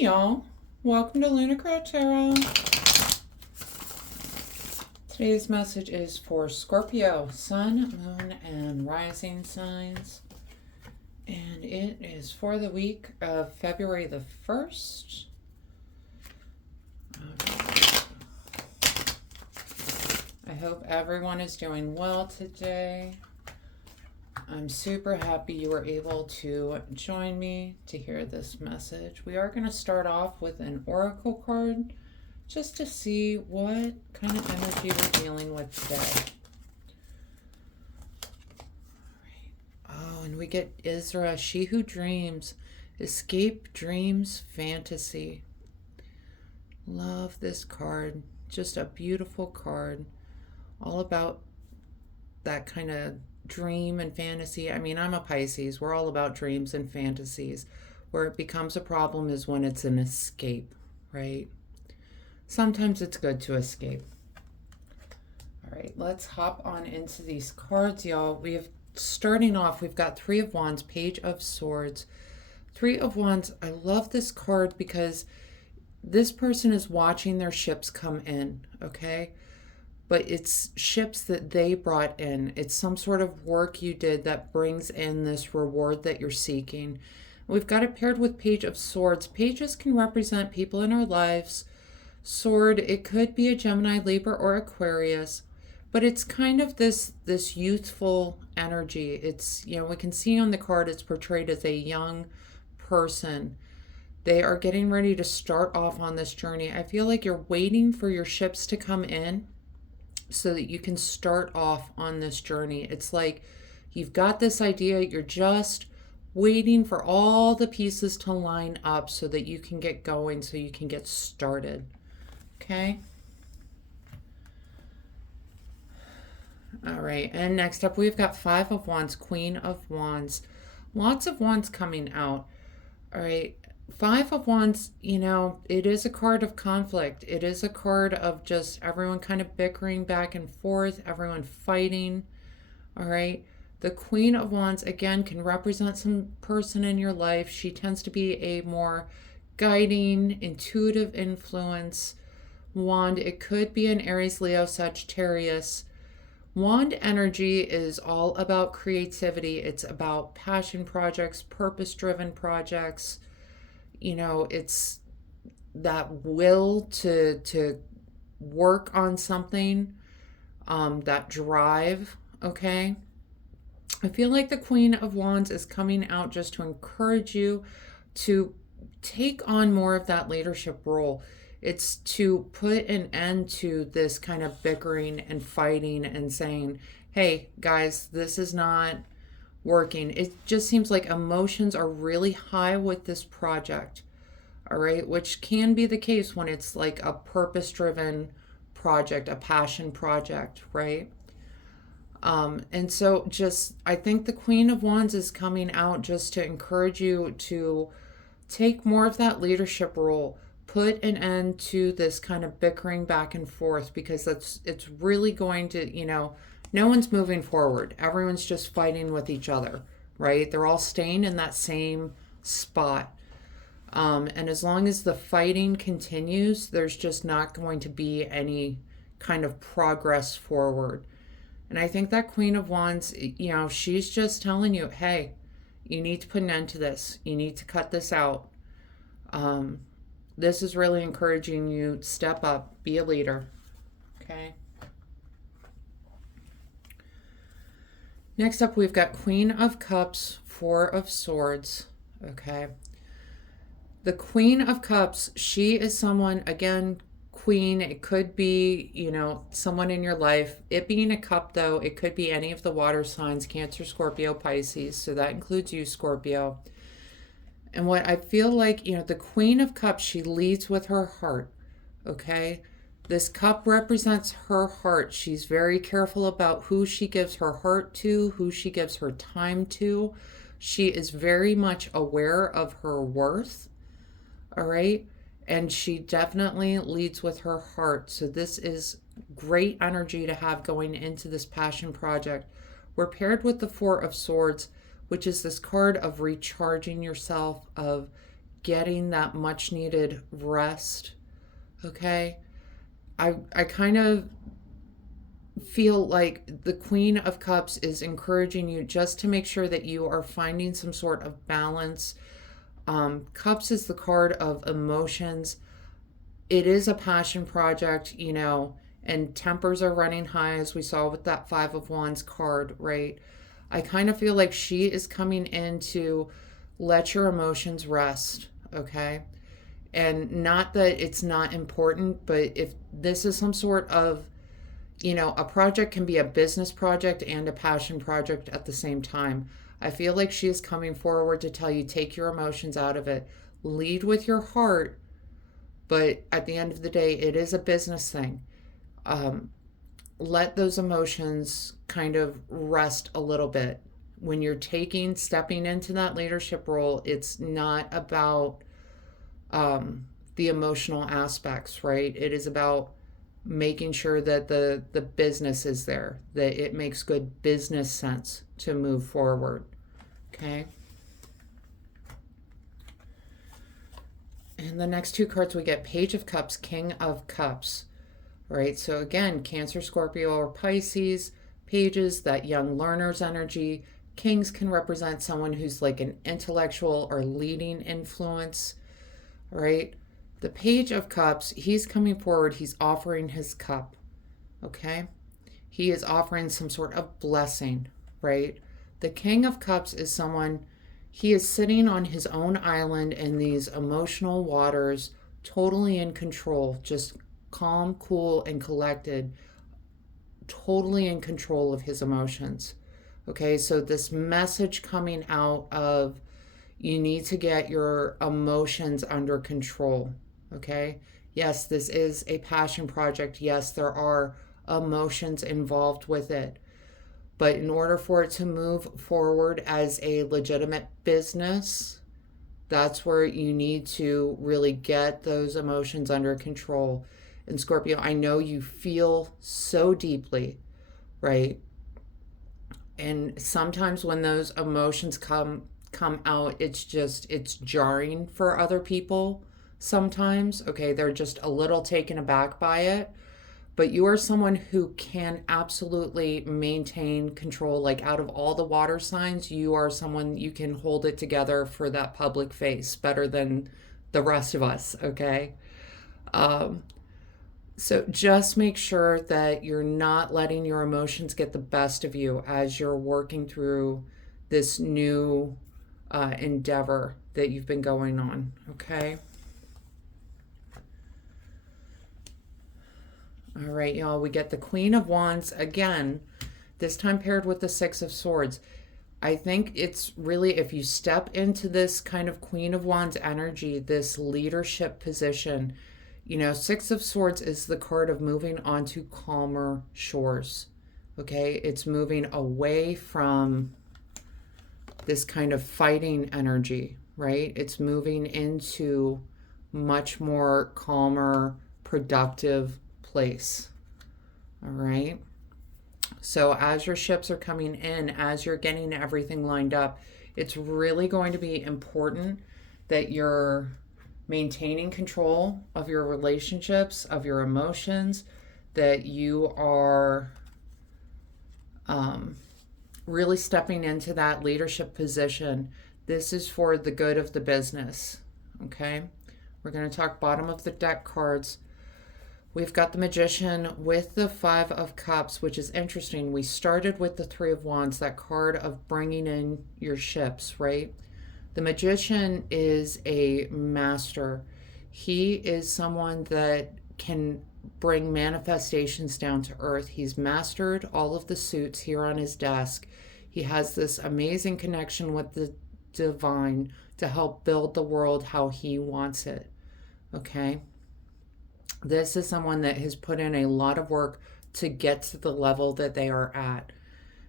y'all, welcome to Lunar Tarot. Today's message is for Scorpio, Sun, Moon, and Rising signs. And it is for the week of February the 1st. I hope everyone is doing well today. I'm super happy you were able to join me to hear this message. We are going to start off with an oracle card just to see what kind of energy we're dealing with today. Oh, and we get Isra, She Who Dreams, Escape Dreams Fantasy. Love this card. Just a beautiful card. All about that kind of dream and fantasy. I mean, I'm a Pisces. We're all about dreams and fantasies. Where it becomes a problem is when it's an escape, right? Sometimes it's good to escape. All right, let's hop on into these cards, y'all. Starting off, we've got Three of Wands, Page of Swords. Three of Wands, I love this card because this person is watching their ships come in, okay? But it's ships that they brought in. It's some sort of work you did that brings in this reward that you're seeking. We've got it paired with Page of Swords. Pages can represent people in our lives. Sword, it could be a Gemini, Libra, or Aquarius. But it's kind of this youthful energy. It's, we can see on the card it's portrayed as a young person. They are getting ready to start off on this journey. I feel like you're waiting for your ships to come in so that you can start off on this journey. It's like you've got this idea, you're just waiting for all the pieces to line up so that you can get going, so you can get started. Okay? All right, and next up we've got Five of Wands, Queen of Wands. Lots of wands coming out. All right. Five of Wands, it is a card of conflict. It is a card of just everyone kind of bickering back and forth, everyone fighting. All right. The Queen of Wands, again, can represent some person in your life. She tends to be a more guiding, intuitive influence. Wand, it could be an Aries, Leo, Sagittarius. Wand energy is all about creativity. It's about passion projects, purpose-driven projects. It's that will to work on something, that drive, okay? I feel like the Queen of Wands is coming out just to encourage you to take on more of that leadership role. It's to put an end to this kind of bickering and fighting and saying, hey, guys, this is not working. It just seems like emotions are really high with this project, all right, which can be the case when it's like a purpose-driven project, a passion project, right? And so I think the Queen of Wands is coming out just to encourage you to take more of that leadership role, put an end to this kind of bickering back and forth, because it's really going to, no one's moving forward. Everyone's just fighting with each other, right? They're all staying in that same spot. And as long as the fighting continues, there's just not going to be any kind of progress forward. And I think that Queen of Wands, she's just telling you, hey, you need to put an end to this. You need to cut this out. This is really encouraging you to step up, be a leader, okay? Next up, we've got Queen of Cups, Four of Swords, okay? The Queen of Cups, she is someone, again, queen, it could be, someone in your life. It being a cup, though, it could be any of the water signs, Cancer, Scorpio, Pisces, so that includes you, Scorpio. And what I feel like, the Queen of Cups, she leads with her heart, okay? This cup represents her heart. She's very careful about who she gives her heart to, who she gives her time to. She is very much aware of her worth, all right? And she definitely leads with her heart. So this is great energy to have going into this passion project. We're paired with the Four of Swords, which is this card of recharging yourself, of getting that much needed rest. Okay. I kind of feel like the Queen of Cups is encouraging you just to make sure that you are finding some sort of balance. Cups is the card of emotions. It is a passion project, and tempers are running high, as we saw with that Five of Wands card, right? I kind of feel like she is coming in to let your emotions rest, okay? And not that it's not important, but if this is some sort of, a project can be a business project and a passion project at the same time. I feel like she is coming forward to tell you, take your emotions out of it, lead with your heart, but at the end of the day, it is a business thing. Let those emotions kind of rest a little bit. When you're stepping into that leadership role, it's not about the emotional aspects, right? It is about making sure that the business is there, that it makes good business sense to move forward. Okay. And the next two cards we get Page of Cups, King of Cups. Right? So again, Cancer, Scorpio, or Pisces, pages, that young learner's energy. Kings can represent someone who's like an intellectual or leading influence, right? The Page of Cups, he's coming forward, he's offering his cup, okay? He is offering some sort of blessing, right? The King of Cups is someone, he is sitting on his own island in these emotional waters, totally in control, just calm, cool, and collected, totally in control of his emotions. Okay, so this message coming out of you need to get your emotions under control. Okay, yes, this is a passion project. Yes, there are emotions involved with it. But in order for it to move forward as a legitimate business, that's where you need to really get those emotions under control. And Scorpio, I know you feel so deeply, right? And sometimes when those emotions come out, it's jarring for other people sometimes. Okay, they're just a little taken aback by it. But you are someone who can absolutely maintain control. Like out of all the water signs, you are someone you can hold it together for that public face better than the rest of us, okay? So just make sure that you're not letting your emotions get the best of you as you're working through this new endeavor that you've been going on, okay? All right, y'all, we get the Queen of Wands again, this time paired with the Six of Swords. I think it's really, if you step into this kind of Queen of Wands energy, this leadership position, Six of Swords is the card of moving on to calmer shores. Okay, it's moving away from this kind of fighting energy, right? It's moving into much more calmer, productive place. All right. So as your ships are coming in, as you're getting everything lined up, it's really going to be important that you're maintaining control of your relationships, of your emotions, that you are really stepping into that leadership position. This is for the good of the business, okay? We're going to talk bottom of the deck cards. We've got the Magician with the Five of Cups, which is interesting. We started with the Three of Wands, that card of bringing in your ships, right? The Magician is a master. He is someone that can bring manifestations down to earth. He's mastered all of the suits here on his desk. He has this amazing connection with the divine to help build the world how he wants it. Okay? This is someone that has put in a lot of work to get to the level that they are at.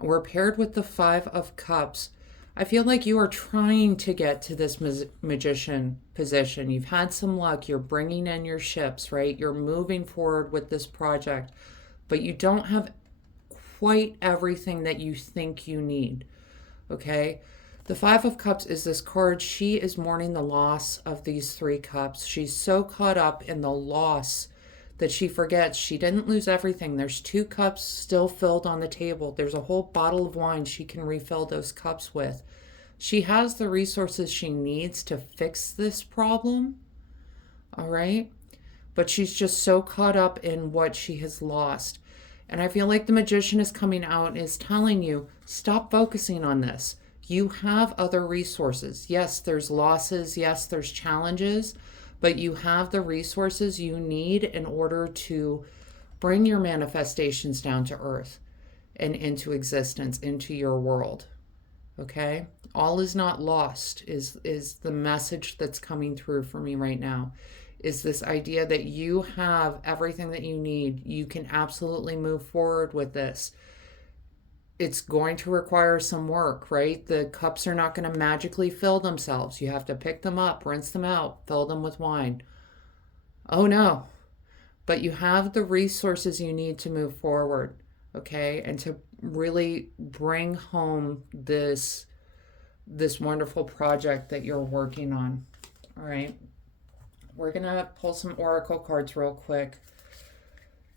We're paired with the Five of Cups. I feel like you are trying to get to this magician position. You've had some luck. You're bringing in your ships, right? You're moving forward with this project, but you don't have quite everything that you think you need, okay? The Five of Cups is this card. She is mourning the loss of these three cups. She's so caught up in the loss that she forgets she didn't lose everything. There's two cups still filled on the table. There's a whole bottle of wine she can refill those cups with. She has the resources she needs to fix this problem, all right? But she's just so caught up in what she has lost. And I feel like the Magician is coming out and is telling you, stop focusing on this. You have other resources. Yes, there's losses. Yes, there's challenges. But you have the resources you need in order to bring your manifestations down to earth and into existence, into your world. Okay? All is not lost is the message that's coming through for me right now. Is this idea that you have everything that you need. You can absolutely move forward with this. It's going to require some work, right? The cups are not going to magically fill themselves. You have to pick them up, rinse them out, fill them with wine. Oh no. But you have the resources you need to move forward, okay? And to really bring home this wonderful project that you're working on. All right. We're going to pull some oracle cards real quick.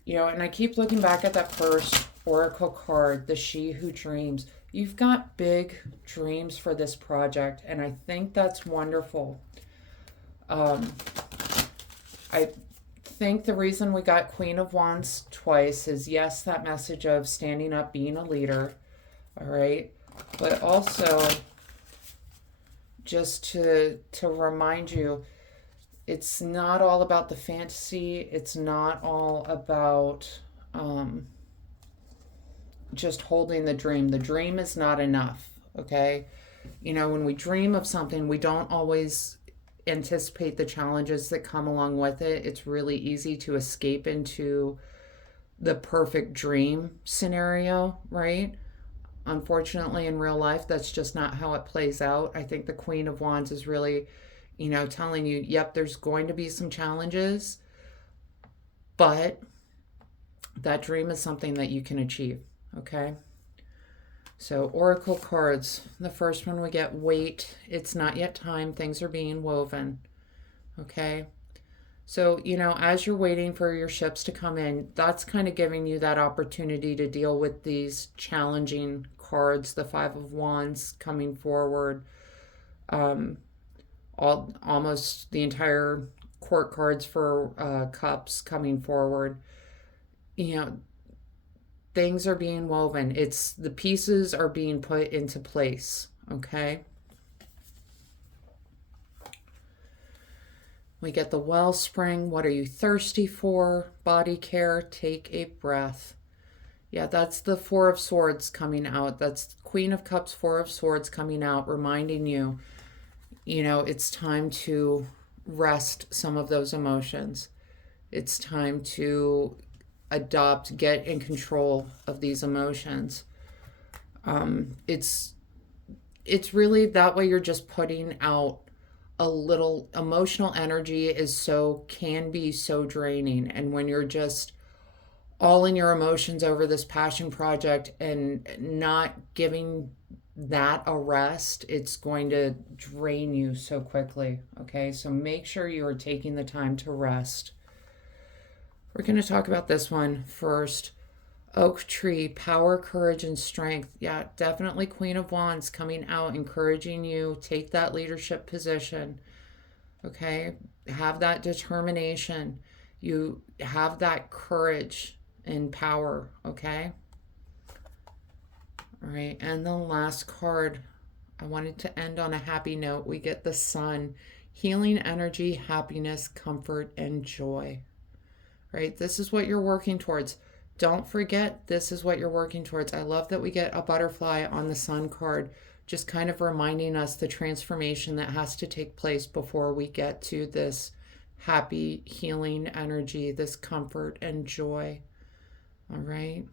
And I keep looking back at that first oracle card, the She Who Dreams. You've got big dreams for this project, and I think that's wonderful. I think the reason we got Queen of Wands twice is, yes, that message of standing up, being a leader, all right? But also, just to remind you, it's not all about the fantasy. It's not all about just holding the dream. The dream is not enough, okay? When we dream of something, we don't always anticipate the challenges that come along with it. It's really easy to escape into the perfect dream scenario, right? Unfortunately, in real life, that's just not how it plays out. I think the Queen of Wands is really telling you, yep, there's going to be some challenges, but that dream is something that you can achieve, okay? So, oracle cards. The first one we get, wait. It's not yet time. Things are being woven, okay? So, as you're waiting for your ships to come in, that's kind of giving you that opportunity to deal with these challenging cards, the Five of Wands coming forward, almost the entire court cards for cups coming forward. Things are being woven. It's the pieces are being put into place, okay? We get the wellspring. What are you thirsty for? Body care. Take a breath. Yeah, that's the Four of Swords coming out. That's Queen of Cups, Four of Swords coming out, reminding you, it's time to rest some of those emotions. It's time to get in control of these emotions. It's really that way you're just putting out a little. Emotional energy can be so draining, and when you're just all in your emotions over this passion project and not giving that a rest, it's going to drain you so quickly, okay? So make sure you are taking the time to rest. We're going to talk about this one first. Oak tree, power, courage, and strength. Yeah, definitely Queen of Wands coming out, encouraging you. Take that leadership position, okay? Have that determination. You have that courage and power, okay? All right, and the last card, I wanted to end on a happy note. We get the Sun, healing energy, happiness, comfort, and joy. Right? This is what you're working towards. Don't forget, this is what you're working towards. I love that we get a butterfly on the Sun card, just kind of reminding us the transformation that has to take place before we get to this happy, healing energy, this comfort and joy. All right?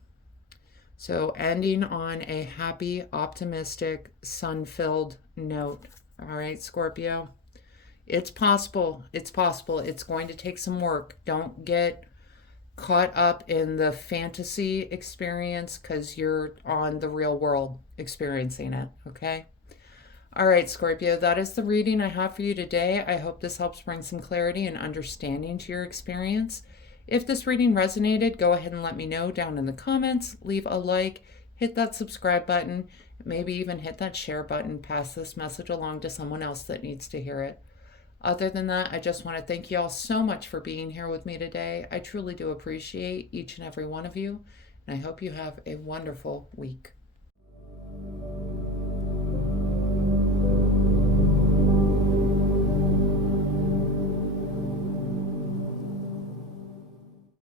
So ending on a happy, optimistic, sun-filled note. All right, Scorpio? It's possible. It's possible. It's going to take some work. Don't get caught up in the fantasy experience because you're on the real world experiencing it, okay? All right, Scorpio, that is the reading I have for you today. I hope this helps bring some clarity and understanding to your experience. If this reading resonated, go ahead and let me know down in the comments. Leave a like, hit that subscribe button, maybe even hit that share button. Pass this message along to someone else that needs to hear it. Other than that, I just want to thank you all so much for being here with me today. I truly do appreciate each and every one of you, and I hope you have a wonderful week.